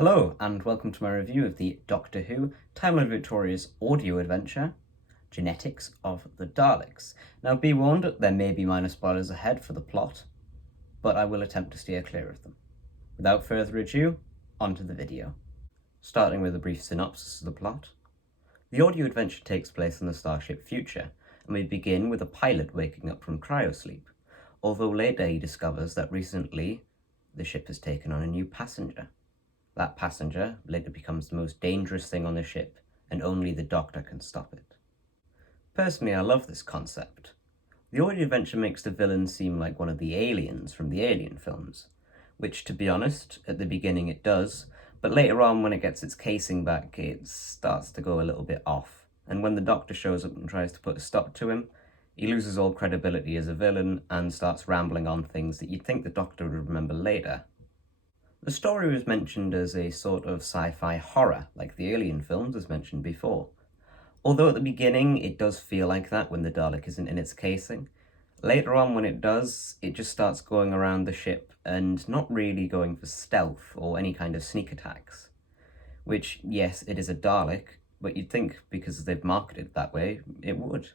Hello, and welcome to my review of the Doctor Who Time Lord Victoria's audio adventure, Genetics of the Daleks. Now be warned, there may be minor spoilers ahead for the plot, but I will attempt to steer clear of them. Without further ado, on to the video. Starting with a brief synopsis of the plot. The audio adventure takes place in the starship Future, and we begin with a pilot waking up from cryosleep, although later he discovers that recently the ship has taken on a new passenger. That passenger later becomes the most dangerous thing on the ship, and only the Doctor can stop it. Personally, I love this concept. The audio adventure makes the villain seem like one of the aliens from the Alien films, which, to be honest, at the beginning it does, but later on when it gets its casing back, it starts to go a little bit off, and when the Doctor shows up and tries to put a stop to him, he loses all credibility as a villain and starts rambling on things that you'd think the Doctor would remember later. The story was mentioned as a sort of sci-fi horror, like the Alien films as mentioned before. Although at the beginning it does feel like that when the Dalek isn't in its casing, later on when it does, it just starts going around the ship and not really going for stealth or any kind of sneak attacks. Which, yes, it is a Dalek, but you'd think because they've marketed it that way, it would.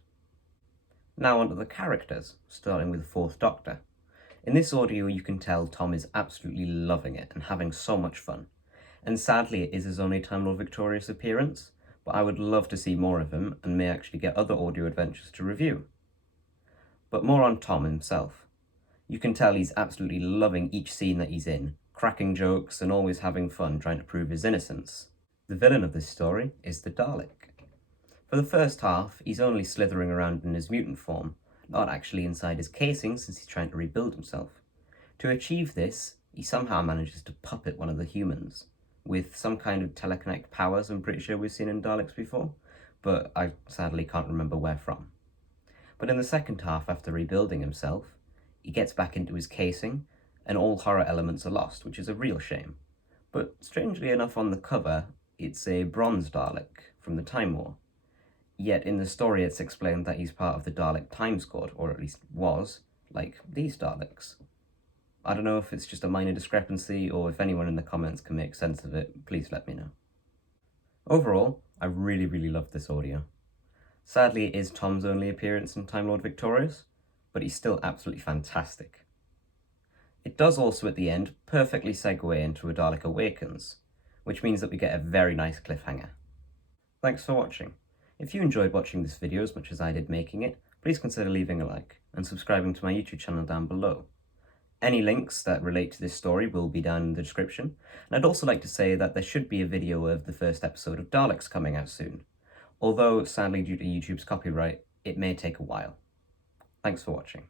Now onto the characters, starting with the Fourth Doctor. In this audio you can tell Tom is absolutely loving it and having so much fun. And sadly it is his only Time Lord Victorious appearance, but I would love to see more of him and may actually get other audio adventures to review. But more on Tom himself. You can tell he's absolutely loving each scene that he's in, cracking jokes and always having fun trying to prove his innocence. The villain of this story is the Dalek. For the first half, he's only slithering around in his mutant form, not actually inside his casing since he's trying to rebuild himself. To achieve this, he somehow manages to puppet one of the humans, with some kind of telekinetic powers I'm pretty sure we've seen in Daleks before, but I sadly can't remember where from. But in the second half, after rebuilding himself, he gets back into his casing, and all horror elements are lost, which is a real shame. But strangely enough on the cover, it's a bronze Dalek from the Time War. Yet in the story it's explained that he's part of the Dalek Time Squad, or at least was, like these Daleks. I don't know if it's just a minor discrepancy, or if anyone in the comments can make sense of it, please let me know. Overall, I really loved this audio. Sadly it is Tom's only appearance in Time Lord Victorious, but he's still absolutely fantastic. It does also at the end perfectly segue into A Dalek Awakens, which means that we get a very nice cliffhanger. Thanks for watching. If you enjoyed watching this video as much as I did making it, please consider leaving a like and subscribing to my YouTube channel down below. Any links that relate to this story will be down in the description, and I'd also like to say that there should be a video of the first episode of Daleks coming out soon, although sadly due to YouTube's copyright, it may take a while. Thanks for watching.